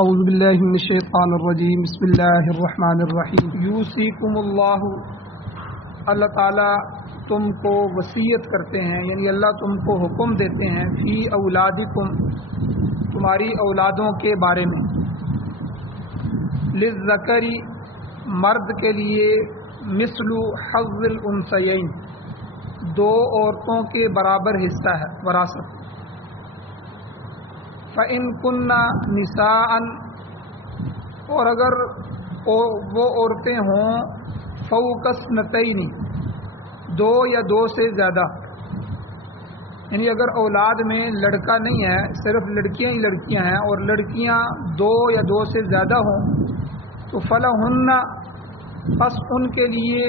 اعوذ باللہ من الشیطان الرجیم بسم اللہ الرحمن الرحیم یوصیکم اللہ، اللہ تعالیٰ تم کو وصیت کرتے ہیں، یعنی اللہ تم کو حکم دیتے ہیں فی اولادکم، تمہاری اولادوں کے بارے میں، للذکری مرد کے لیے، مثل حظ الانثیین دو عورتوں کے برابر حصہ ہے وراثت۔ فَإِن كُنَّ نِسَاءً، اور اگر وہ عورتیں ہوں فوق اثنتین، دو یا دو سے زیادہ، یعنی اگر اولاد میں لڑکا نہیں ہے، صرف لڑکیاں ہی لڑکیاں ہیں اور لڑکیاں دو یا دو سے زیادہ ہوں، تو فَلَهُنَّ، پس ان کے لیے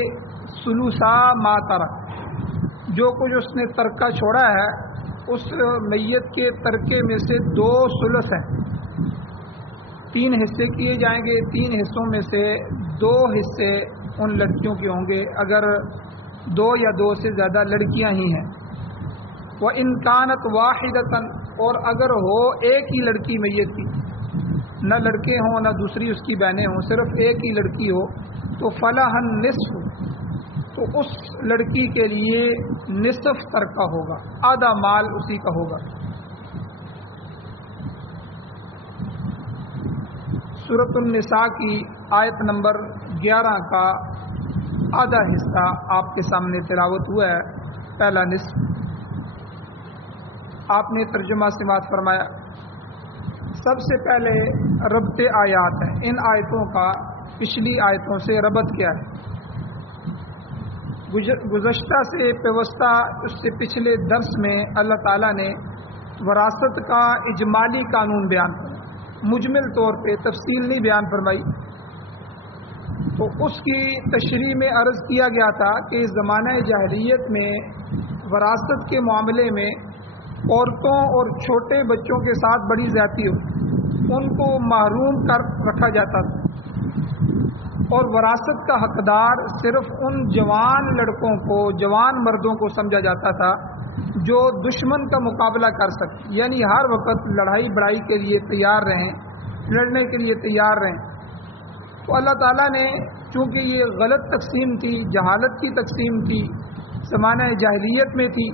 ثلثا ما ترک، جو کچھ اس نے ترکہ چھوڑا ہے اس میت کے ترکے میں سے دو ثلث ہیں، تین حصے کیے جائیں گے، تین حصوں میں سے دو حصے ان لڑکیوں کے ہوں گے اگر دو یا دو سے زیادہ لڑکیاں ہی ہیں۔ وَإِن كَانَتْ وَاحِدَةً، اور اگر ہو ایک ہی لڑکی میت کی، نہ لڑکے ہوں نہ دوسری اس کی بہنیں ہوں، صرف ایک ہی لڑکی ہو، تو فَلَهَا النِّصْفُ، تو اس لڑکی کے لیے نصف ترکہ ہوگا، آدھا مال اسی کا ہوگا۔ سورۃ النساء کی آیت نمبر 11 کا آدھا حصہ آپ کے سامنے تلاوت ہوا ہے، پہلا نصف۔ آپ نے ترجمہ سماعت فرمایا۔ سب سے پہلے ربط آیات ہے، ان آیتوں کا پچھلی آیتوں سے ربط کیا ہے؟ گزشتہ سے پیوستہ اس سے پچھلے درس میں اللہ تعالیٰ نے وراثت کا اجمالی قانون بیان کیا، مجمل طور پہ تفصیل نہیں بیان فرمائی، تو اس کی تشریح میں عرض کیا گیا تھا کہ زمانہ جاہلیت میں وراثت کے معاملے میں عورتوں اور چھوٹے بچوں کے ساتھ بڑی زیادتی ہو، ان کو محروم کر رکھا جاتا تھا، اور وراثت کا حقدار صرف ان جوان لڑکوں کو، جوان مردوں کو سمجھا جاتا تھا جو دشمن کا مقابلہ کر سکتے، یعنی ہر وقت لڑائی بڑائی کے لیے تیار رہیں، لڑنے کے لیے تیار رہیں۔ تو اللہ تعالیٰ نے چونکہ یہ غلط تقسیم تھی، جہالت کی تقسیم تھی، زمانہ جاہلیت میں تھی،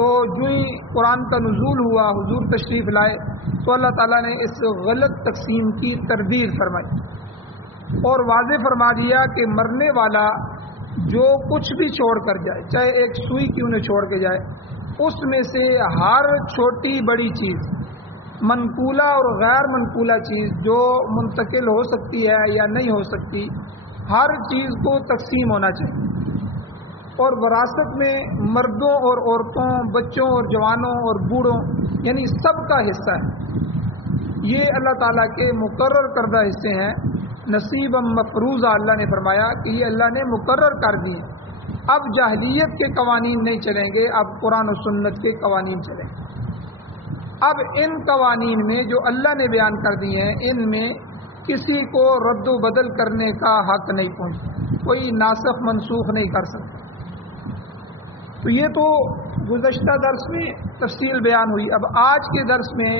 تو جو ہی قرآن کا نزول ہوا، حضور تشریف لائے، تو اللہ تعالیٰ نے اس غلط تقسیم کی تردید فرمائی اور واضح فرما دیا کہ مرنے والا جو کچھ بھی چھوڑ کر جائے، چاہے ایک سوئی کیوں نہ چھوڑ کے جائے، اس میں سے ہر چھوٹی بڑی چیز، منقولہ اور غیر منقولہ چیز جو منتقل ہو سکتی ہے یا نہیں ہو سکتی، ہر چیز کو تقسیم ہونا چاہیے، اور وراثت میں مردوں اور عورتوں، بچوں اور جوانوں اور بوڑھوں، یعنی سب کا حصہ ہے۔ یہ اللہ تعالیٰ کے مقرر کردہ حصے ہیں، نصیبا مفروضہ، اللہ نے فرمایا کہ یہ اللہ نے مقرر کر دیے۔ اب جاہلیت کے قوانین نہیں چلیں گے، اب قرآن و سنت کے قوانین چلیں گے۔ اب ان قوانین میں جو اللہ نے بیان کر دیے ہیں، ان میں کسی کو رد و بدل کرنے کا حق نہیں پہنچتا، کوئی ناسخ منسوخ نہیں کر سکتا۔ تو یہ تو گزشتہ درس میں تفصیل بیان ہوئی۔ اب آج کے درس میں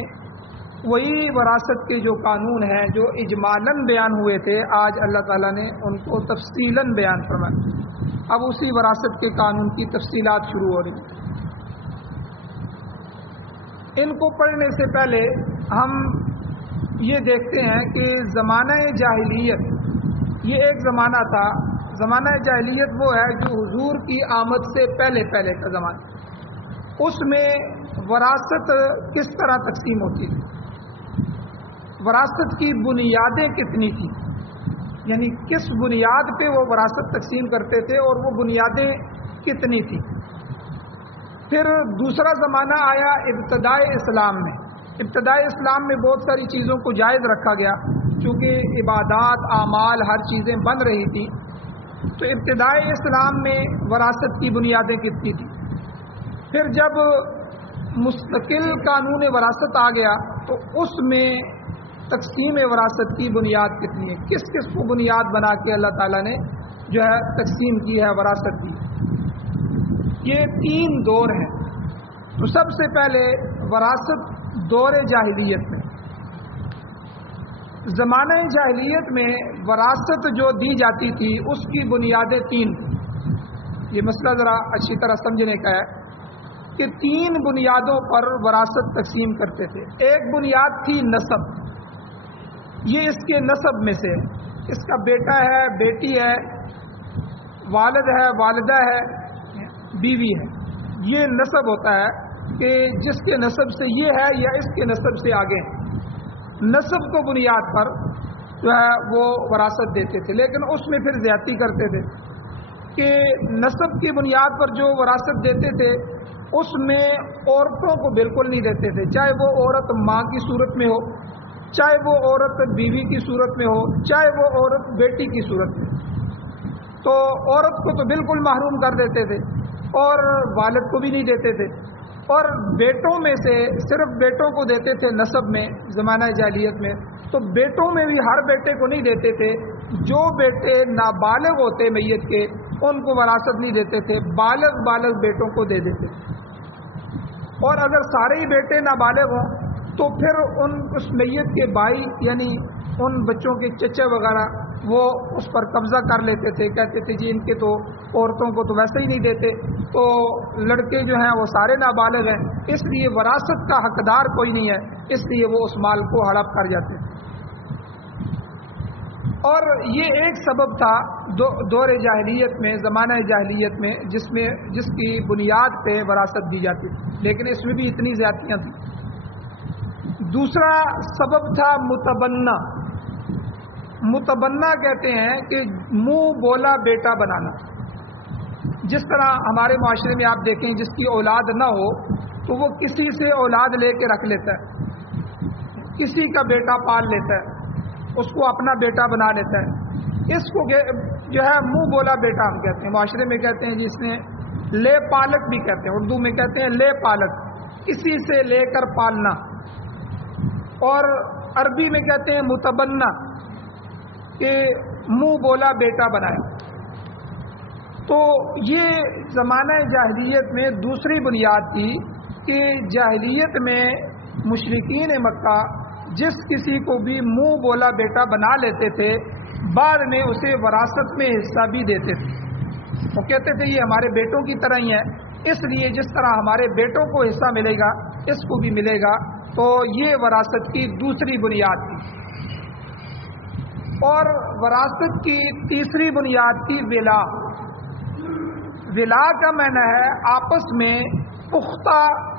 وہی وراثت کے جو قانون ہیں جو اجمالاً بیان ہوئے تھے، آج اللہ تعالیٰ نے ان کو تفصیلاً بیان فرمایا۔ اب اسی وراثت کے قانون کی تفصیلات شروع ہو رہی ہیں۔ ان کو پڑھنے سے پہلے ہم یہ دیکھتے ہیں کہ زمانہ جاہلیت یہ ایک زمانہ تھا۔ زمانہ جاہلیت وہ ہے جو حضور کی آمد سے پہلے کا زمانہ۔ اس میں وراثت کس طرح تقسیم ہوتی تھی، وراثت کی بنیادیں کتنی تھیں، یعنی کس بنیاد پہ وہ وراثت تقسیم کرتے تھے اور وہ بنیادیں کتنی تھیں۔ پھر دوسرا زمانہ آیا ابتدائے اسلام میں۔ ابتدائے اسلام میں بہت ساری چیزوں کو جائز رکھا گیا، چونکہ عبادات، اعمال، ہر چیزیں بن رہی تھی، تو ابتدائے اسلام میں وراثت کی بنیادیں کتنی تھیں۔ پھر جب مستقل قانون وراثت آ گیا تو اس میں تقسیم وراثت کی بنیاد کتنی ہے، کس کس کو بنیاد بنا کے اللہ تعالیٰ نے جو ہے تقسیم کی ہے وراثت کی۔ یہ تین دور ہیں۔ تو سب سے پہلے وراثت دور جاہلیت میں، زمانہ جاہلیت میں وراثت جو دی جاتی تھی اس کی بنیادیں تین، یہ مسئلہ ذرا اچھی طرح سمجھنے کا ہے کہ تین بنیادوں پر وراثت تقسیم کرتے تھے۔ ایک بنیاد تھی نسب، یہ اس کے نسب میں سے اس کا بیٹا ہے، بیٹی ہے، والد ہے، والدہ ہے، بیوی ہے، یہ نسب ہوتا ہے کہ جس کے نسب سے یہ ہے یا اس کے نسب سے آگے ہیں۔ نسب کو بنیاد پر جو ہے وہ وراثت دیتے تھے، لیکن اس میں پھر زیادتی کرتے تھے کہ نسب کی بنیاد پر جو وراثت دیتے تھے اس میں عورتوں کو بالکل نہیں دیتے تھے، چاہے وہ عورت ماں کی صورت میں ہو، چاہے وہ عورت بیوی کی صورت میں ہو، چاہے وہ عورت بیٹی کی صورت میں ہو۔ تو عورت کو تو بالکل محروم کر دیتے تھے اور والد کو بھی نہیں دیتے تھے، اور بیٹوں میں سے صرف بیٹوں کو دیتے تھے نسب میں زمانہ جاہلیت میں۔ تو بیٹوں میں بھی ہر بیٹے کو نہیں دیتے تھے، جو بیٹے نابالغ ہوتے میت کے ان کو وراثت نہیں دیتے تھے، بالغ بیٹوں کو دے دیتے تھے۔ اور اگر سارے ہی بیٹے نابالغ ہوں تو پھر اس میت کے بھائی یعنی ان بچوں کے چچا وغیرہ وہ اس پر قبضہ کر لیتے تھے، کہتے تھے جی ان کے تو عورتوں کو تو ویسے ہی نہیں دیتے، تو لڑکے جو ہیں وہ سارے نابالغ ہیں، اس لیے وراثت کا حقدار کوئی نہیں ہے، اس لیے وہ اس مال کو ہڑپ کر جاتے تھے۔ اور یہ ایک سبب تھا دور جاہلیت میں، زمانہ جاہلیت میں، جس کی بنیاد پہ وراثت دی جاتی تھی، لیکن اس میں بھی اتنی زیادتیاں تھیں۔ دوسرا سبب تھا متبنہ۔ متبنہ کہتے ہیں کہ منہ بولا بیٹا بنانا۔ جس طرح ہمارے معاشرے میں آپ دیکھیں جس کی اولاد نہ ہو تو وہ کسی سے اولاد لے کے رکھ لیتا ہے، کسی کا بیٹا پال لیتا ہے، اس کو اپنا بیٹا بنا لیتا ہے۔ اس کو جو ہے منہ بولا بیٹا ہم کہتے ہیں، معاشرے میں کہتے ہیں جس نے لے پالک بھی کہتے ہیں، اردو میں کہتے ہیں لے پالک، کسی سے لے کر پالنا۔ اور عربی میں کہتے ہیں متبنہ، کہ منہ بولا بیٹا بنایا۔ تو یہ زمانہ جاہلیت میں دوسری بنیاد تھی کہ جاہلیت میں مشرکین مکہ جس کسی کو بھی منہ بولا بیٹا بنا لیتے تھے بعد میں اسے وراثت میں حصہ بھی دیتے تھے۔ وہ کہتے تھے یہ ہمارے بیٹوں کی طرح ہی ہے، اس لیے جس طرح ہمارے بیٹوں کو حصہ ملے گا اس کو بھی ملے گا۔ تو یہ وراثت کی دوسری بنیاد تھی۔ اور وراثت کی تیسری بنیاد تھی ولا۔ ولا کا معنی ہے آپس میں پختہ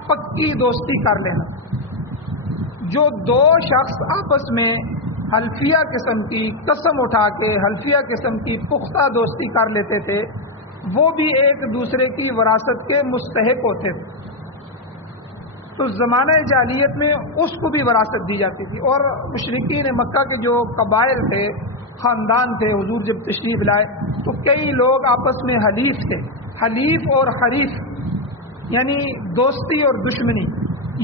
پکی دوستی کر لینا۔ جو دو شخص آپس میں حلفیہ قسم کی قسم اٹھا کے حلفیہ قسم کی پختہ دوستی کر لیتے تھے وہ بھی ایک دوسرے کی وراثت کے مستحق ہوتے تھے۔ تو زمانہ جاہلیت میں اس کو بھی وراثت دی جاتی تھی۔ اور مشرکین مکہ کے جو قبائل تھے، خاندان تھے، حضور جب تشریف لائے تو کئی لوگ آپس میں حلیف تھے۔ حلیف اور حریف یعنی دوستی اور دشمنی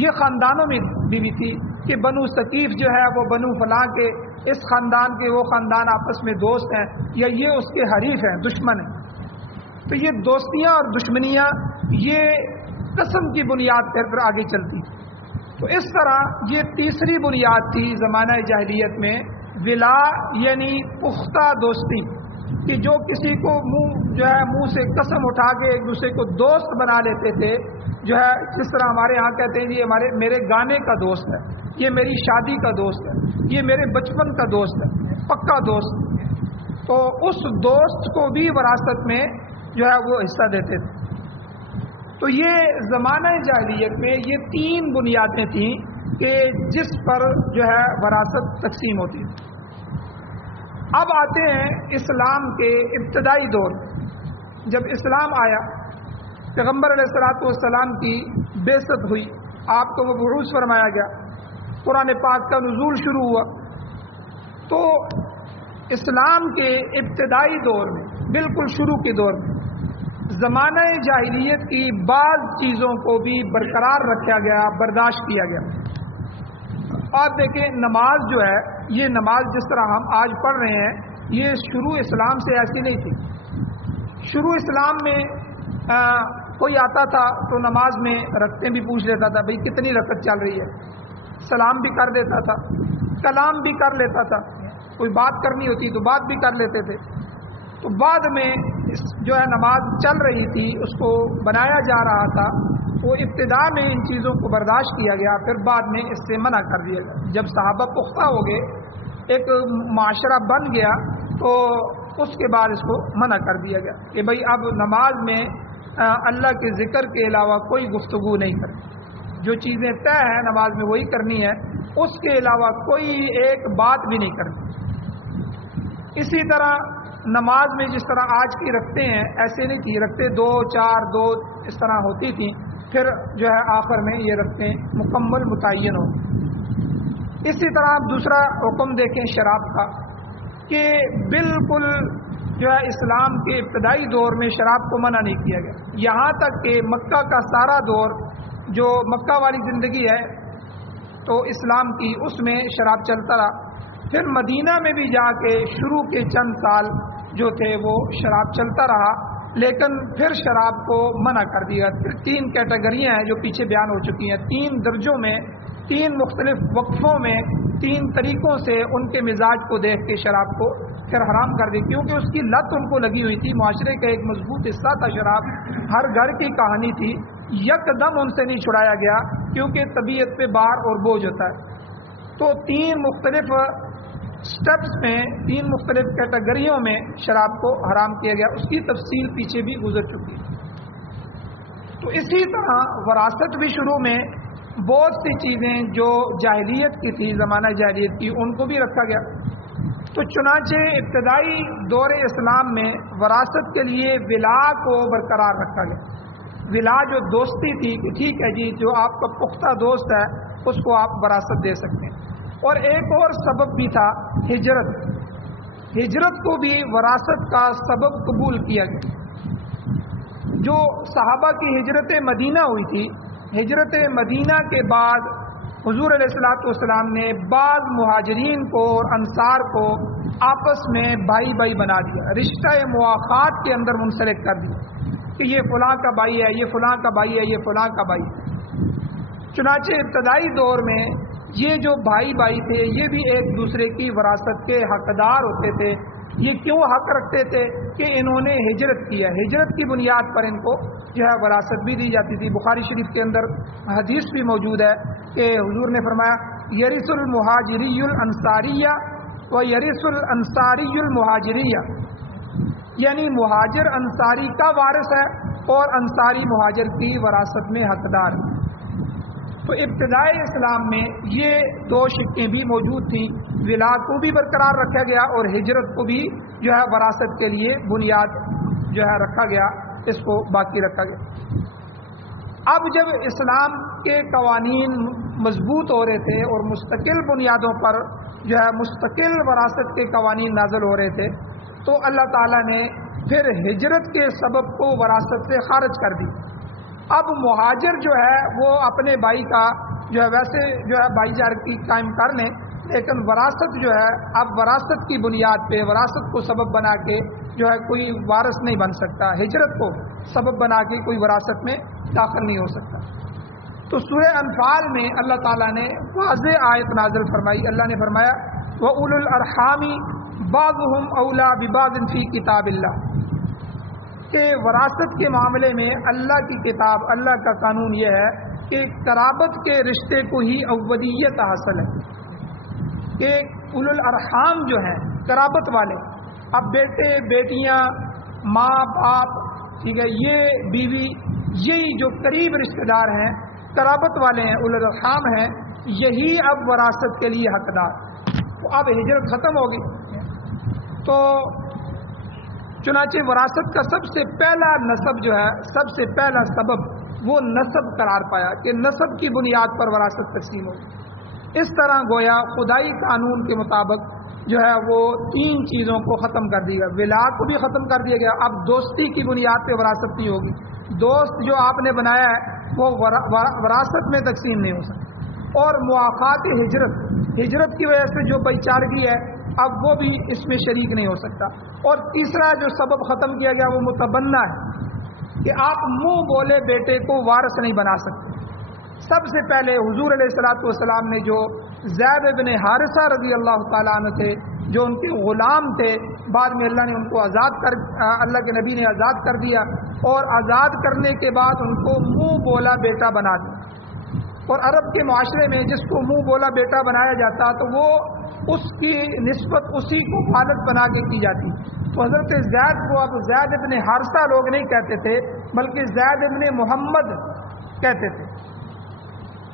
یہ خاندانوں میں بھی تھی کہ بنو ثقیف جو ہے وہ بنو فلاں کے، اس خاندان کے وہ خاندان آپس میں دوست ہیں یا یہ اس کے حریف ہیں، دشمن ہیں۔ تو یہ دوستیاں اور دشمنیاں یہ قسم کی بنیاد پر آگے چلتی۔ تو اس طرح یہ تیسری بنیاد تھی زمانہ جاہلیت میں، ولا یعنی پختہ دوستی، کہ جو کسی کو منہ سے قسم اٹھا کے ایک دوسرے کو دوست بنا لیتے تھے، جو ہے جس طرح ہمارے ہاں کہتے ہیں یہ میرے گانے کا دوست ہے، یہ میری شادی کا دوست ہے، یہ میرے بچپن کا دوست ہے، پکا دوست۔ تو اس دوست کو بھی وراثت میں جو ہے وہ حصہ دیتے تھے۔ تو یہ زمانہ جاہلیت میں یہ تین بنیادیں تھیں کہ جس پر جو ہے وراثت تقسیم ہوتی ہے۔ اب آتے ہیں اسلام کے ابتدائی دور۔ جب اسلام آیا، پیغمبر علیہ الصلوۃ والسلام کی بعثت ہوئی، آپ کو مبعوث فرمایا گیا، قرآن پاک کا نزول شروع ہوا، تو اسلام کے ابتدائی دور میں، بالکل شروع کے دور میں، زمانہ جاہلیت کی بعض چیزوں کو بھی برقرار رکھا گیا، برداشت کیا گیا۔ آپ دیکھیں نماز جو ہے، یہ نماز جس طرح ہم آج پڑھ رہے ہیں یہ شروع اسلام سے ایسی نہیں تھی۔ شروع اسلام میں کوئی آتا تھا تو نماز میں رکعتیں بھی پوچھ لیتا تھا، بھئی کتنی رکعت چل رہی ہے، سلام بھی کر دیتا تھا، کلام بھی کر لیتا تھا، کوئی بات کرنی ہوتی تو بات بھی کر لیتے تھے. تو بعد میں جو ہے نماز چل رہی تھی، اس کو بنایا جا رہا تھا، وہ ابتدا میں ان چیزوں کو برداشت کیا گیا، پھر بعد میں اس سے منع کر دیا گیا. جب صحابہ پختہ ہو گئے، ایک معاشرہ بن گیا، تو اس کے بعد اس کو منع کر دیا گیا کہ بھئی اب نماز میں اللہ کے ذکر کے علاوہ کوئی گفتگو نہیں کرنی. جو چیزیں طے ہیں نماز میں وہی کرنی ہے، اس کے علاوہ کوئی ایک بات بھی نہیں کرنی. اسی طرح نماز میں جس طرح آج کی رکھتے ہیں، ایسے نہیں تھی، رکھتے 2 4 2 اس طرح ہوتی تھی، پھر جو ہے آخر میں یہ رکھتے مکمل متعین ہو. اسی طرح آپ دوسرا حکم دیکھیں شراب کا، کہ بالکل جو ہے اسلام کے ابتدائی دور میں شراب کو منع نہیں کیا گیا، یہاں تک کہ مکہ کا سارا دور جو مکہ والی زندگی ہے تو اسلام کی، اس میں شراب چلتا رہا. پھر مدینہ میں بھی جا کے شروع کے چند سال جو تھے وہ شراب چلتا رہا، لیکن پھر شراب کو منع کر دیا. پھر 3 کیٹیگریاں ہیں جو پیچھے بیان ہو چکی ہیں، 3 درجوں میں، 3 مختلف وقفوں میں، 3 طریقوں سے ان کے مزاج کو دیکھ کے شراب کو پھر حرام کر دی، کیونکہ اس کی لت ان کو لگی ہوئی تھی. معاشرے کا ایک مضبوط حصہ تھا شراب، ہر گھر کی کہانی تھی، یک دم ان سے نہیں چھڑایا گیا کیونکہ طبیعت پہ بار اور بوجھ ہوتا ہے. تو 3 مختلف سٹیپس میں، 3 مختلف کیٹیگریوں میں شراب کو حرام کیا گیا. اس کی تفصیل پیچھے بھی گزر چکی ہے. تو اسی طرح وراثت بھی شروع میں بہت سی چیزیں جو جاہلیت کی تھی، زمانہ جاہلیت کی، ان کو بھی رکھا گیا. تو چنانچہ ابتدائی دور اسلام میں وراثت کے لیے ولا کو برقرار رکھا گیا. ولا جو دوستی تھی کہ ٹھیک ہے جی، جو آپ کا پختہ دوست ہے اس کو آپ وراثت دے سکتے ہیں. اور ایک اور سبب بھی تھا ہجرت. ہجرت کو بھی وراثت کا سبب قبول کیا گیا. جو صحابہ کی ہجرت مدینہ ہوئی تھی، ہجرت مدینہ کے بعد حضور علیہ الصلوۃ والسلام نے بعض مہاجرین کو اور انصار کو آپس میں بھائی بھائی بنا دیا، رشتہ مواخات کے اندر منسلک کر دیا کہ یہ فلاں کا بھائی ہے، یہ فلاں کا بھائی ہے، یہ فلاں کا بھائی ہے. چنانچہ ابتدائی دور میں یہ جو بھائی بھائی تھے یہ بھی ایک دوسرے کی وراثت کے حقدار ہوتے تھے. یہ کیوں حق رکھتے تھے کہ انہوں نے ہجرت کیا، ہجرت کی بنیاد پر ان کو جو ہے وراثت بھی دی جاتی تھی. بخاری شریف کے اندر حدیث بھی موجود ہے کہ حضور نے فرمایا یرث المہاجری الانصاریہ و یرث الانصاری المہاجریہ، یعنی مہاجر انصاری کا وارث ہے اور انصاری مہاجر کی وراثت میں حقدار. تو ابتدائی اسلام میں یہ 2 شقیں بھی موجود تھیں، ولا کو بھی برقرار رکھا گیا اور ہجرت کو بھی جو ہے وراثت کے لیے بنیاد جو ہے رکھا گیا، اس کو باقی رکھا گیا. اب جب اسلام کے قوانین مضبوط ہو رہے تھے اور مستقل بنیادوں پر جو ہے مستقل وراثت کے قوانین نازل ہو رہے تھے، تو اللہ تعالیٰ نے پھر ہجرت کے سبب کو وراثت سے خارج کر دی. اب مہاجر جو ہے وہ اپنے بھائی کا جو ہے ویسے جو ہے بھائی چارگی قائم کر لیں، لیکن وراثت جو ہے اب وراثت کی بنیاد پہ وراثت کو سبب بنا کے جو ہے کوئی وارث نہیں بن سکتا، ہجرت کو سبب بنا کے کوئی وراثت میں داخل نہیں ہو سکتا. تو سورہ انفال میں اللہ تعالیٰ نے واضح آیت نازل فرمائی. اللہ نے فرمایا وَأُولُو الْأَرْحَامِ بَعْضُهُمْ أَوْلَىٰ بِبَعْضٍ فِي کتاب اللہ، کہ وراثت کے معاملے میں اللہ کی کتاب، اللہ کا قانون یہ ہے کہ قرابت کے رشتے کو ہی اولویت حاصل ہے. کہ اولو الارحام جو ہیں قرابت والے، اب بیٹے بیٹیاں، ماں باپ، ٹھیک ہے، یہ بیوی، یہی جو قریب رشتہ دار ہیں قرابت والے ہیں، اولو الارحام ہیں، یہی اب وراثت کے لیے حقدار. تو اب ہجرت ختم ہوگی، تو چنانچہ وراثت کا سب سے پہلا نسب جو ہے، سب سے پہلا سبب وہ نسب قرار پایا کہ نسب کی بنیاد پر وراثت تقسیم ہوگی. اس طرح گویا خدائی قانون کے مطابق جو ہے وہ 3 چیزوں کو ختم کر دیا گیا. ولا کو بھی ختم کر دیا گیا، اب دوستی کی بنیاد پہ وراثت نہیں ہوگی. دوست جو آپ نے بنایا ہے وہ وراثت میں تقسیم نہیں ہو سکتا. اور مواخات ہجرت، ہجرت کی وجہ سے جو بھائی چارگی ہے اب وہ بھی اس میں شریک نہیں ہو سکتا. اور تیسرا جو سبب ختم کیا گیا وہ متبنہ ہے، کہ آپ منہ بولے بیٹے کو وارث نہیں بنا سکتے. سب سے پہلے حضور علیہ الصلوۃ والسلام نے جو زید بن حارثہ رضی اللہ تعالیٰ عنہ تھے، جو ان کے غلام تھے، بعد میں اللہ نے ان کو اللہ کے نبی نے آزاد کر دیا، اور آزاد کرنے کے بعد ان کو منہ بولا بیٹا بنا دیا۔ اور عرب کے معاشرے میں جس کو منہ بولا بیٹا بنایا جاتا تو وہ اس کی نسبت اسی کو والد بنا کے کی جاتی۔ تو حضرت زید کو اب زید ابن حارثہ لوگ نہیں کہتے تھے، بلکہ زید ابن محمد کہتے تھے۔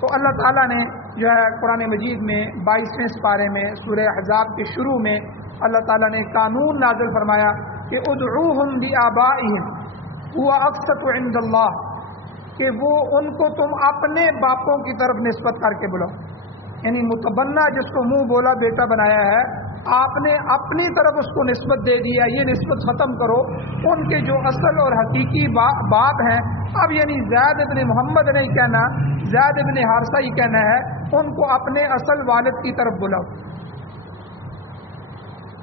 تو اللہ تعالیٰ نے جو ہے قرآن مجید میں 22ویں سپارے میں سورہ احزاب کے شروع میں اللہ تعالیٰ نے قانون نازل فرمایا کہ ادعوہم بآبائہم ہوا اقسط عند اللہ، کہ وہ ان کو تم اپنے باپوں کی طرف نسبت کر کے بلاؤ۔ یعنی متبنہ جس کو منہ بولا بیٹا بنایا ہے، آپ نے اپنی طرف اس کو نسبت دے دیا، یہ نسبت ختم کرو۔ ان کے جو اصل اور حقیقی باپ ہیں، اب یعنی زید ابن محمد نہیں کہنا، زید ابن حارثہ ہی کہنا ہے، ان کو اپنے اصل والد کی طرف بلاؤ۔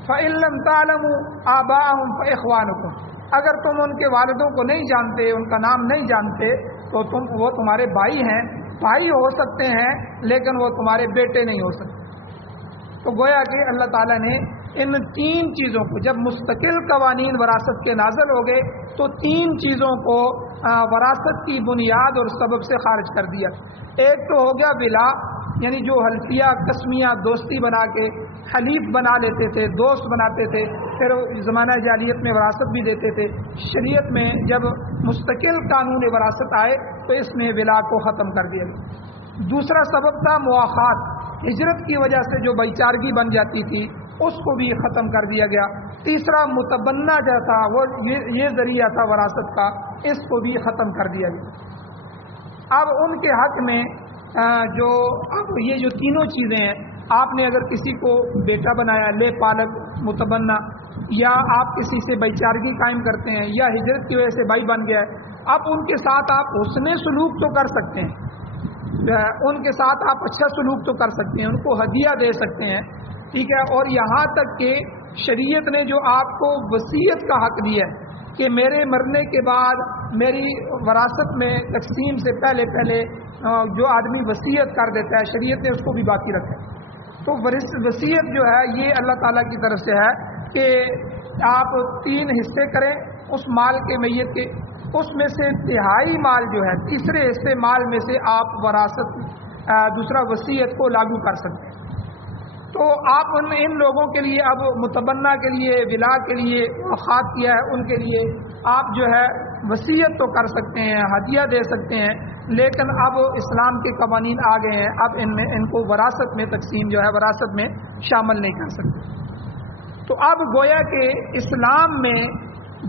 فَإِن لَّمْ تَعْلَمُوا آبَاءَهُمْ فَإِخْوَانُكُمْ، اگر تم ان کے والدوں کو نہیں جانتے، ان کا نام نہیں جانتے، تو وہ تمہارے بھائی ہیں، بھائی ہو سکتے ہیں لیکن وہ تمہارے بیٹے نہیں ہو سکتے۔ تو گویا کہ اللہ تعالیٰ نے ان 3 چیزوں کو، جب مستقل قوانین وراثت کے نازل ہو گئے تو 3 چیزوں کو وراثت کی بنیاد اور سبب سے خارج کر دیا۔ ایک تو ہو گیا ولا، یعنی جو حلفیہ قسمیہ دوستی بنا کے حلیف بنا لیتے تھے، دوست بناتے تھے، پھر زمانہ جاہلیت میں وراثت بھی دیتے تھے۔ شریعت میں جب مستقل قانون وراثت آئے تو اس میں ولا کو ختم کر دیا گیا۔ دوسرا سبب تھا مواخات، ہجرت کی وجہ سے جو بھائی چارگی بن جاتی تھی اس کو بھی ختم کر دیا گیا۔ تیسرا متبنہ جو تھا، وہ یہ ذریعہ تھا وراثت کا، اس کو بھی ختم کر دیا گیا۔ اب ان کے حق میں جو اب یہ جو تینوں چیزیں ہیں، آپ نے اگر کسی کو بیٹا بنایا، لے پالک متبنہ، یا آپ کسی سے بھائی چارگی قائم کرتے ہیں، یا ہجرت کی وجہ سے بھائی بن گیا ہے، اب ان کے ساتھ آپ حسن سلوک تو کر سکتے ہیں، ان کے ساتھ آپ اچھا سلوک تو کر سکتے ہیں، ان کو ہدیہ دے سکتے ہیں، ٹھیک ہے۔ اور یہاں تک کہ شریعت نے جو آپ کو وصیت کا حق دیا ہے کہ میرے مرنے کے بعد میری وراثت میں تقسیم سے پہلے جو آدمی وصیت کر دیتا ہے، شریعت نے اس کو بھی باقی رکھا ہے۔ تو وصیت جو ہے یہ اللہ تعالیٰ کی طرف سے ہے کہ آپ 3 حصے کریں اس مال کے، میت کے، اس میں سے تہائی مال جو ہے، تیسرے حصے مال میں سے آپ وراثت دوسرا وصیت کو لاگو کر سکتے ہیں۔ تو آپ ان لوگوں کے لیے، اب متبنہ کے لیے، ولا کے لیے خاص کیا ہے، ان کے لیے آپ جو ہے وصیت تو کر سکتے ہیں، ہدیہ دے سکتے ہیں، لیکن اب اسلام کے قوانین آ گئے ہیں، اب ان کو وراثت میں تقسیم جو ہے وراثت میں شامل نہیں کر سکتے۔ تو اب گویا کہ اسلام میں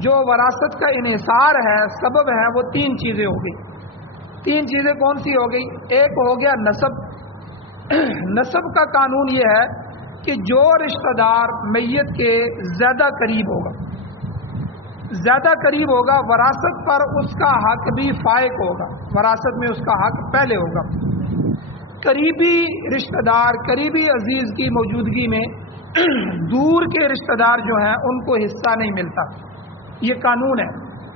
جو وراثت کا انحصار ہے، سبب ہے، وہ 3 چیزیں ہو گئی۔ 3 چیزیں کون سی ہو گئی؟ ایک ہو گیا نسب۔ نسب کا قانون یہ ہے کہ جو رشتہ دار میت کے زیادہ قریب ہوگا، وراثت پر اس کا حق بھی فائق ہوگا، وراثت میں اس کا حق پہلے ہوگا۔ قریبی رشتہ دار، قریبی عزیز کی موجودگی میں دور کے رشتہ دار جو ہیں ان کو حصہ نہیں ملتا۔ یہ قانون ہے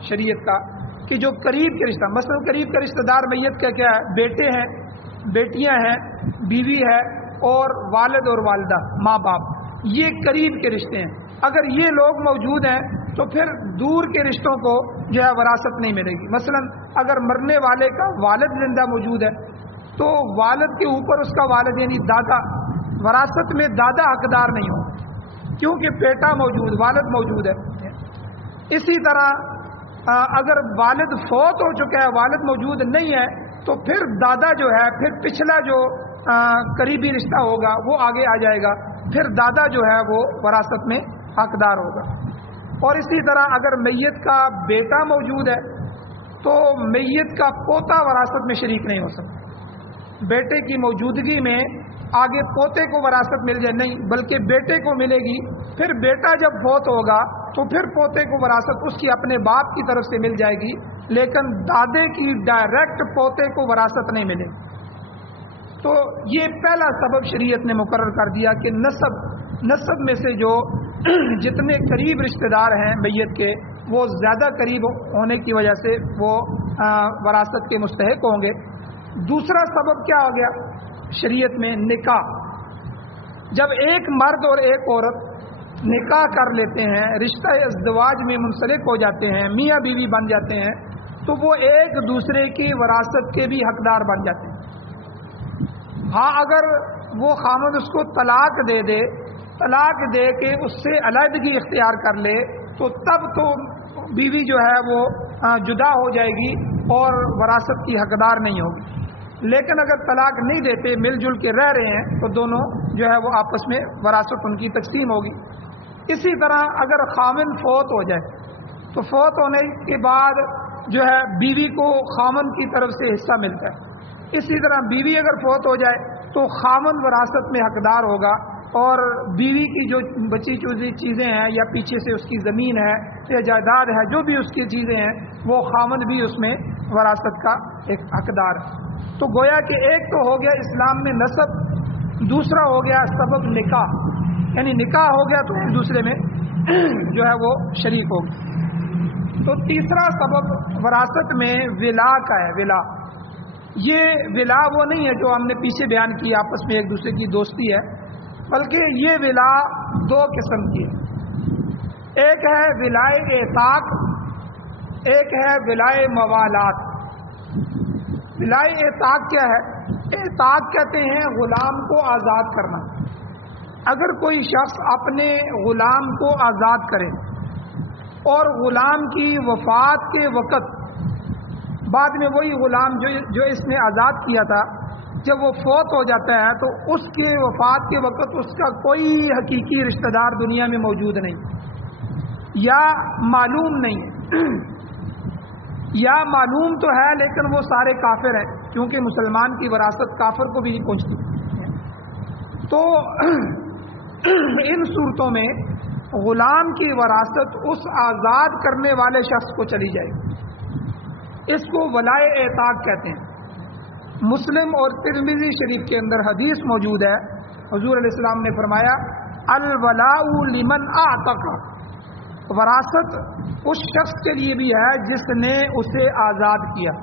شریعت کا کہ جو قریب کے رشتہ، مثلا قریب کے رشتہ دار میت کا کیا ہے؟ بیٹے ہیں، بیٹیاں ہیں، بیوی ہے، اور والد اور والدہ، ماں باپ، یہ قریب کے رشتے ہیں۔ اگر یہ لوگ موجود ہیں تو پھر دور کے رشتوں کو جو ہے وراثت نہیں ملے گی۔ مثلا اگر مرنے والے کا والد زندہ موجود ہے تو والد کے اوپر اس کا والد یعنی دادا، وراثت میں دادا حقدار نہیں ہو، کیونکہ بیٹا موجود، والد موجود ہے۔ اسی طرح اگر والد فوت ہو چکا ہے، والد موجود نہیں ہے، تو پھر دادا جو ہے، پھر پچھلا جو قریبی رشتہ ہوگا وہ آگے آ جائے گا، پھر دادا جو ہے وہ وراثت میں حقدار ہوگا۔ اور اسی طرح اگر میت کا بیٹا موجود ہے تو میت کا پوتا وراثت میں شریک نہیں ہو سکتا۔ بیٹے کی موجودگی میں آگے پوتے کو وراثت مل جائے نہیں، بلکہ بیٹے کو ملے گی۔ پھر بیٹا جب فوت ہوگا تو پھر پوتے کو وراثت اس کی اپنے باپ کی طرف سے مل جائے گی، لیکن دادے کی ڈائریکٹ پوتے کو وراثت نہیں ملے۔ تو یہ پہلا سبب شریعت نے مقرر کر دیا کہ نسب میں سے جو جتنے قریب رشتہ دار ہیں میت کے، وہ زیادہ قریب ہونے کی وجہ سے وہ وراثت کے مستحق ہوں گے۔ دوسرا سبب کیا ہو گیا شریعت میں؟ نکاح. جب ایک مرد اور ایک عورت نکاح کر لیتے ہیں، رشتہ ازدواج میں منسلک ہو جاتے ہیں، میاں بیوی بن جاتے ہیں، تو وہ ایک دوسرے کی وراثت کے بھی حقدار بن جاتے ہیں. ہاں اگر وہ خامد اس کو طلاق دے دے، طلاق دے کے اس سے علیحدگی اختیار کر لے، تو تب تو بیوی جو ہے وہ جدا ہو جائے گی اور وراثت کی حقدار نہیں ہوگی. لیکن اگر طلاق نہیں دیتے، مل جل کے رہ رہے ہیں، تو دونوں جو ہے وہ آپس میں وراثت ان کی تقسیم ہوگی. اسی طرح اگر خامن فوت ہو جائے تو فوت ہونے کے بعد جو ہے بیوی کو خامن کی طرف سے حصہ ملتا ہے. اسی طرح بیوی اگر فوت ہو جائے تو خامن وراثت میں حقدار ہوگا، اور بیوی کی جو بچی چوزی چیزیں ہیں یا پیچھے سے اس کی زمین ہے یا جائیداد ہے، جو بھی اس کی چیزیں ہیں، وہ خامن بھی اس میں وراثت کا ایک حقدار ہے. تو گویا کہ ایک تو ہو گیا اسلام میں نسب، دوسرا ہو گیا سبب نکاح، یعنی نکاح ہو گیا تو ایک دوسرے میں جو ہے وہ شریک ہو گیا. تو تیسرا سبب وراثت میں ولا کا ہے. ولا، یہ ولا وہ نہیں ہے جو ہم نے پیچھے بیان کی آپس میں ایک دوسرے کی دوستی ہے، بلکہ یہ ولا دو قسم کی ہے. ایک ہے ولائے اعتاق، ایک ہے ولائے موالات. ولائے اعتاق کیا ہے؟ اعتاق کہتے ہیں غلام کو آزاد کرنا. اگر کوئی شخص اپنے غلام کو آزاد کرے اور غلام کی وفات کے وقت بعد میں وہی غلام جو اس نے آزاد کیا تھا، جب وہ فوت ہو جاتا ہے تو اس کے وفات کے وقت اس کا کوئی حقیقی رشتہ دار دنیا میں موجود نہیں یا معلوم نہیں یا معلوم تو ہے لیکن وہ سارے کافر ہیں، کیونکہ مسلمان کی وراثت کافر کو بھی نہیں پہنچتی. تو ان صورتوں میں غلام کی وراثت اس آزاد کرنے والے شخص کو چلی جائے گی. اس کو ولائے اعتاق کہتے ہیں. مسلم اور ترمذی شریف کے اندر حدیث موجود ہے، حضور علیہ السلام نے فرمایا الولاء لمن اعتق، وراثت اس شخص کے لیے بھی ہے جس نے اسے آزاد کیا،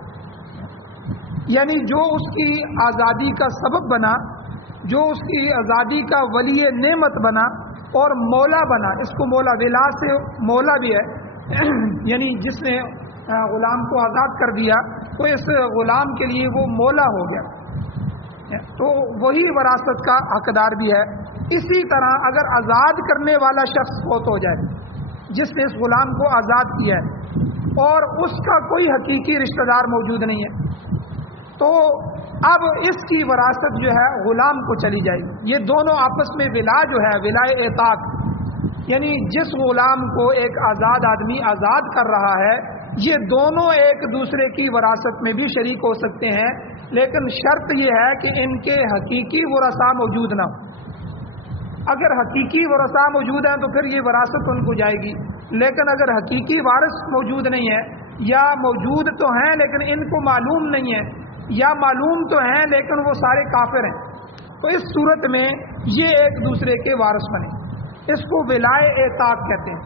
یعنی جو اس کی آزادی کا سبب بنا، جو اس کی آزادی کا ولی نعمت بنا اور مولا بنا. اس کو مولا، ولا سے مولا بھی ہے یعنی جس نے غلام کو آزاد کر دیا تو اس غلام کے لیے وہ مولا ہو گیا، تو وہی وراثت کا حقدار بھی ہے. اسی طرح اگر آزاد کرنے والا شخص فوت ہو جائے جس نے اس غلام کو آزاد کیا ہے اور اس کا کوئی حقیقی رشتہ دار موجود نہیں ہے، تو اب اس کی وراثت جو ہے غلام کو چلی جائے گی. یہ دونوں آپس میں ولا جو ہے، ولائے اعتاق، یعنی جس غلام کو ایک آزاد آدمی آزاد کر رہا ہے، یہ دونوں ایک دوسرے کی وراثت میں بھی شریک ہو سکتے ہیں، لیکن شرط یہ ہے کہ ان کے حقیقی ورثاء موجود نہ ہو. اگر حقیقی ورثاء موجود ہیں تو پھر یہ وراثت ان کو جائے گی، لیکن اگر حقیقی وارث موجود نہیں ہے یا موجود تو ہیں لیکن ان کو معلوم نہیں ہے، یا معلوم تو ہیں لیکن وہ سارے کافر ہیں، تو اس صورت میں یہ ایک دوسرے کے وارث بنے. اس کو ولائے اعتاق کہتے ہیں.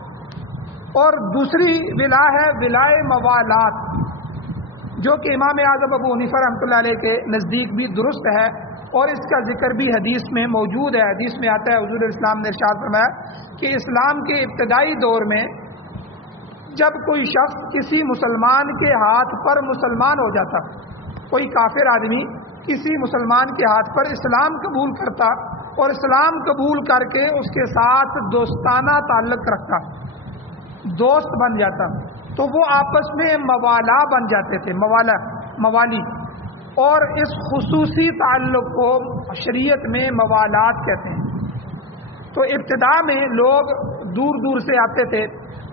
اور دوسری ولا ہے ولائے موالات، جو کہ امام اعظم ابو حنیفہ رحمۃ اللہ علیہ کے نزدیک بھی درست ہے، اور اس کا ذکر بھی حدیث میں موجود ہے. حدیث میں آتا ہے حضور اسلام نے ارشاد فرمایا کہ اسلام کے ابتدائی دور میں جب کوئی شخص کسی مسلمان کے ہاتھ پر مسلمان ہو جاتا، کوئی کافر آدمی کسی مسلمان کے ہاتھ پر اسلام قبول کرتا اور اسلام قبول کر کے اس کے ساتھ دوستانہ تعلق رکھتا، دوست بن جاتا، تو وہ آپس میں موالا بن جاتے تھے، موالی. اور اس خصوصی تعلق کو شریعت میں موالات کہتے ہیں. تو ابتدا میں لوگ دور دور سے آتے تھے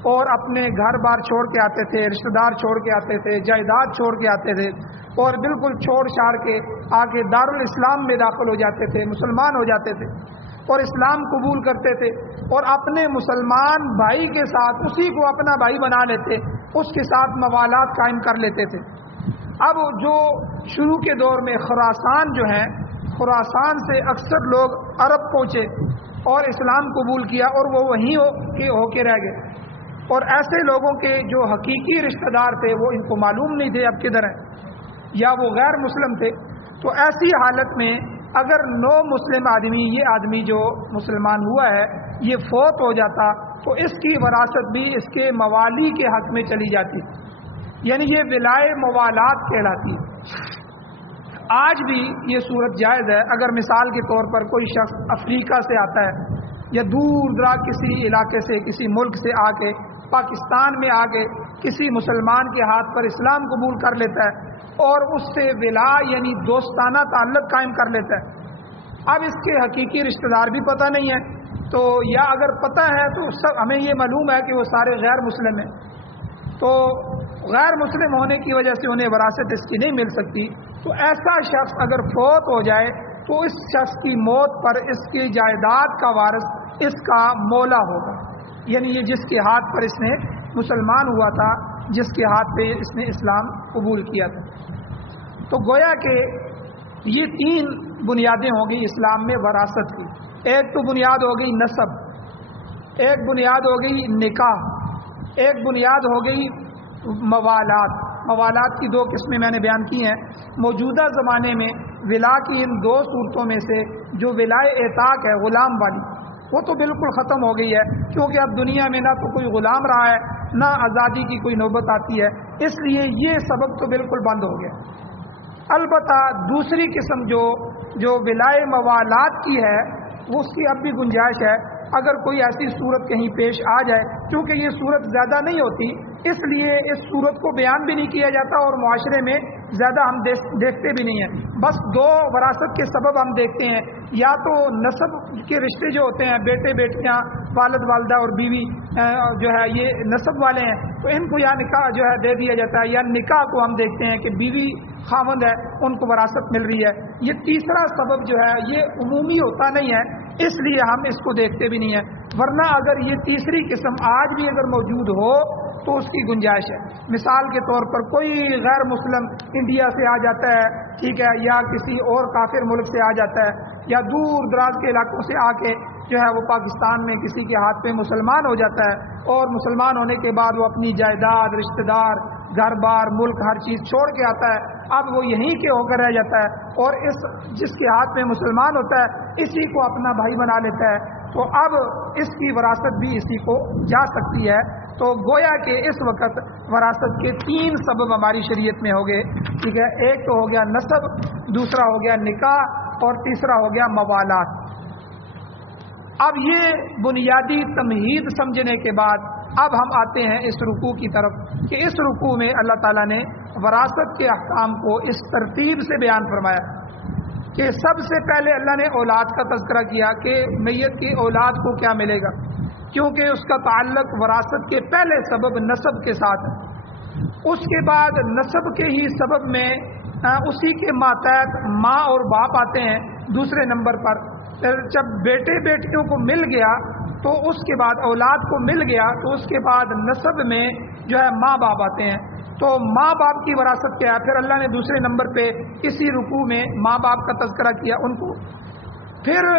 اور اپنے گھر بار چھوڑ کے آتے تھے، رشتہ دار چھوڑ کے آتے تھے، جائیداد چھوڑ کے آتے تھے، اور بالکل چھوڑ چھاڑ کے آگے دارالاسلام میں داخل ہو جاتے تھے، مسلمان ہو جاتے تھے اور اسلام قبول کرتے تھے، اور اپنے مسلمان بھائی کے ساتھ اسی کو اپنا بھائی بنا لیتے، اس کے ساتھ موالات قائم کر لیتے تھے. اب جو شروع کے دور میں خراسان جو ہیں، خراسان سے اکثر لوگ عرب پہنچے اور اسلام قبول کیا اور وہ وہیں ہو کے رہ گئے، اور ایسے لوگوں کے جو حقیقی رشتہ دار تھے وہ ان کو معلوم نہیں تھے اب کدھر ہیں. یا وہ غیر مسلم تھے، تو ایسی حالت میں اگر نو مسلم آدمی، یہ آدمی جو مسلمان ہوا ہے یہ فوت ہو جاتا تو اس کی وراثت بھی اس کے موالی کے حق میں چلی جاتی، یعنی یہ ولائے موالات کہلاتی ہے۔ آج بھی یہ صورت جائز ہے۔ اگر مثال کے طور پر کوئی شخص افریقہ سے آتا ہے یا دور دراز کسی علاقے سے، کسی ملک سے آ کے پاکستان میں آ کے کسی مسلمان کے ہاتھ پر اسلام قبول کر لیتا ہے اور اس سے ولا یعنی دوستانہ تعلق قائم کر لیتا ہے، اب اس کے حقیقی رشتہ دار بھی پتہ نہیں ہے، تو یا اگر پتہ ہے تو ہمیں یہ معلوم ہے کہ وہ سارے غیر مسلم ہیں، تو غیر مسلم ہونے کی وجہ سے انہیں وراثت اس کی نہیں مل سکتی۔ تو ایسا شخص اگر فوت ہو جائے تو اس شخص کی موت پر اس کی جائیداد کا وارث اس کا مولا ہوگا، یعنی یہ جس کے ہاتھ پر اس نے مسلمان ہوا تھا، جس کے ہاتھ پہ اس نے اسلام قبول کیا تھا۔ تو گویا کہ یہ تین بنیادیں ہوں گی اسلام میں وراثت کی۔ ایک تو بنیاد ہو گئی نسب، ایک بنیاد ہو گئی نکاح، ایک بنیاد ہو گئی موالات۔ موالات کی دو قسمیں میں نے بیان کی ہیں۔ موجودہ زمانے میں ولا کی ان دو صورتوں میں سے جو ولائے اعتاق ہے غلام والی، وہ تو بالکل ختم ہو گئی ہے، کیونکہ اب دنیا میں نہ تو کوئی غلام رہا ہے نہ آزادی کی کوئی نوبت آتی ہے، اس لیے یہ سبب تو بالکل بند ہو گیا۔ البتہ دوسری قسم جو ولائے موالات کی ہے اس کی اب بھی گنجائش ہے، اگر کوئی ایسی صورت کہیں پیش آ جائے، کیونکہ یہ صورت زیادہ نہیں ہوتی اس لیے اس صورت کو بیان بھی نہیں کیا جاتا اور معاشرے میں زیادہ ہم دیکھتے بھی نہیں ہیں۔ بس دو وراثت کے سبب ہم دیکھتے ہیں، یا تو نسب کے رشتے جو ہوتے ہیں، بیٹے بیٹیاں، والد والدہ اور بیوی جو ہے یہ نسب والے ہیں، تو ان کو یا نکاح جو ہے دے دیا جاتا ہے، یا نکاح کو ہم دیکھتے ہیں کہ بیوی خاوند ہے ان کو وراثت مل رہی ہے۔ یہ تیسرا سبب جو ہے یہ عمومی ہوتا نہیں ہے، اس لیے ہم اس کو دیکھتے بھی نہیں ہیں، ورنہ اگر یہ تیسری قسم آج بھی اگر موجود ہو تو اس کی گنجائش ہے۔ مثال کے طور پر کوئی غیر مسلم انڈیا سے آ جاتا ہے، ٹھیک ہے، یا کسی اور کافر ملک سے آ جاتا ہے، یا دور دراز کے علاقوں سے آ کے جو ہے وہ پاکستان میں کسی کے ہاتھ پہ مسلمان ہو جاتا ہے، اور مسلمان ہونے کے بعد وہ اپنی جائیداد، رشتہ دار، گھر بار، ملک، ہر چیز چھوڑ کے آتا ہے، اب وہ یہیں کے ہو کر رہ جاتا ہے، اور جس کے ہاتھ میں مسلمان ہوتا ہے اسی کو اپنا بھائی بنا لیتا ہے، تو اب اس کی وراثت بھی اسی کو جا سکتی ہے۔ تو گویا کہ اس وقت وراثت کے تین سبب ہماری شریعت میں ہو گئے، ٹھیک ہے، ایک تو ہو گیا نسب، دوسرا ہو گیا نکاح، اور تیسرا ہو گیا موالات۔ اب یہ بنیادی تمہید سمجھنے کے بعد اب ہم آتے ہیں اس رکوع کی طرف کہ اس رکوع میں اللہ تعالیٰ نے وراثت کے احکام کو اس ترتیب سے بیان فرمایا کہ سب سے پہلے اللہ نے اولاد کا تذکرہ کیا کہ میت کی اولاد کو کیا ملے گا، کیونکہ اس کا تعلق وراثت کے پہلے سبب نسب کے ساتھ ہے۔ اس کے بعد نسب کے ہی سبب میں اسی کے ماتحت ماں اور باپ آتے ہیں دوسرے نمبر پر۔ جب بیٹے بیٹیوں کو مل گیا تو اس کے بعد اولاد کو مل گیا تو اس کے بعد نسب میں جو ہے ماں باپ آتے ہیں، تو ماں باپ کی وراثت کیا ہے، پھر اللہ نے دوسرے نمبر پہ اسی رکوع میں ماں باپ کا تذکرہ کیا ان کو، پھر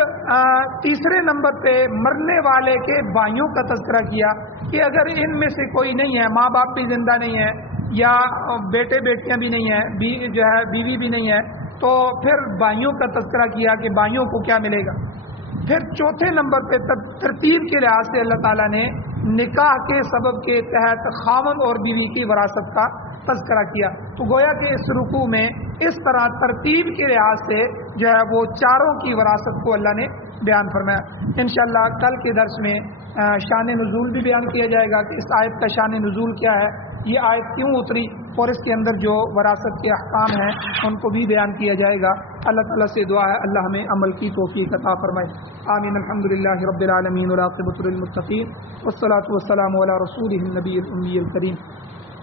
تیسرے نمبر پہ مرنے والے کے بھائیوں کا تذکرہ کیا کہ اگر ان میں سے کوئی نہیں ہے، ماں باپ بھی زندہ نہیں ہے یا بیٹے بیٹیاں بھی نہیں ہیں، جو ہے بیوی بھی نہیں ہے، تو پھر بھائیوں کا تذکرہ کیا کہ بھائیوں کو کیا ملے گا۔ پھر چوتھے نمبر پہ ترتیب کے لحاظ سے اللہ تعالیٰ نے نکاح کے سبب کے تحت خاوند اور بیوی کی وراثت کا تذکرہ کیا۔ تو گویا کہ اس رکوع میں اس طرح ترتیب کے لحاظ سے جو ہے وہ چاروں کی وراثت کو اللہ نے بیان فرمایا۔ انشاءاللہ کل کے درس میں شان نزول بھی بیان کیا جائے گا کہ اس آیت کا شان نزول کیا ہے، یہ آیت کیوں اتری، اور اس کے اندر جو وراثت کے احکام ہیں ان کو بھی بیان کیا جائے گا۔ اللہ تعالیٰ سے دعا ہے اللہ ہمیں عمل کی توفیق عطا فرمائے، آمین۔ الحمدللہ رب العالمین والعاقبۃ للمتقین والصلاة والسلام علی رسولہ النبی الأمی الکریم۔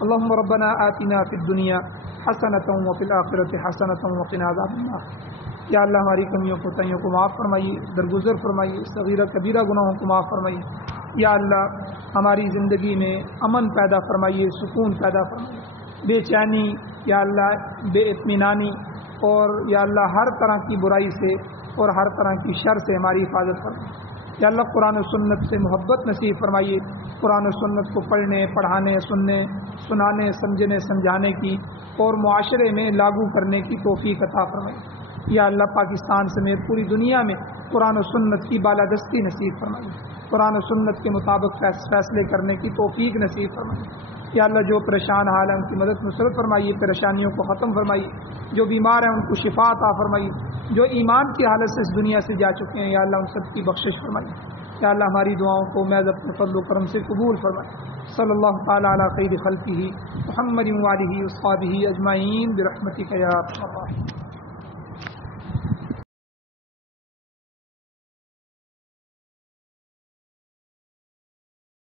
اللهم ربنا آتنا في الدنيا حسنة وفي الآخرة حسنة وقنا عذاب النار۔ یا اللہ ہماری کمیوں کوتاہیوں کو معاف فرمائیے، درگزر فرمائیے، صغیرہ کبیرہ گناہوں کو معاف فرمائیے۔ یا اللہ ہماری زندگی میں امن پیدا فرمائیے، سکون پیدا فرمائیے، بے چینی یا اللہ بے اطمینانی، اور یا اللہ ہر طرح کی برائی سے اور ہر طرح کی شر سے ہماری حفاظت فرمائیے۔ یا اللہ قرآن و سنت سے محبت نصیب فرمائیے، قرآن و سنت کو پڑھنے، پڑھانے، سننے، سنانے سمجھنے سمجھانے کی اور معاشرے میں لاگو کرنے کی توفیق عطا فرمائی۔ یا اللہ پاکستان سمیت پوری دنیا میں قرآن و سنت کی بالادستی نصیب فرمائی، قرآن و سنت کے مطابق فیصلے کرنے کی توفیق نصیب فرمائی۔ یا اللہ جو پریشان حال ہیں ان کی مدد نصرت فرمائیے، پریشانیوں کو ختم فرمائیے، جو بیمار ہیں ان کو شفا عطا فرمائیے، جو ایمان کی حالت سے اس دنیا سے جا چکے ہیں یا اللہ ان سب کی بخشش فرمائیے۔ یا اللہ ہماری دعاؤں کو محض اپنے فضل و کرم سے قبول فرمائے۔ صلی اللہ تعالی علی خیر خلقہ محمد و آلہ و اصحابہ اجمعین برحمتک یا ارحم الراحمین۔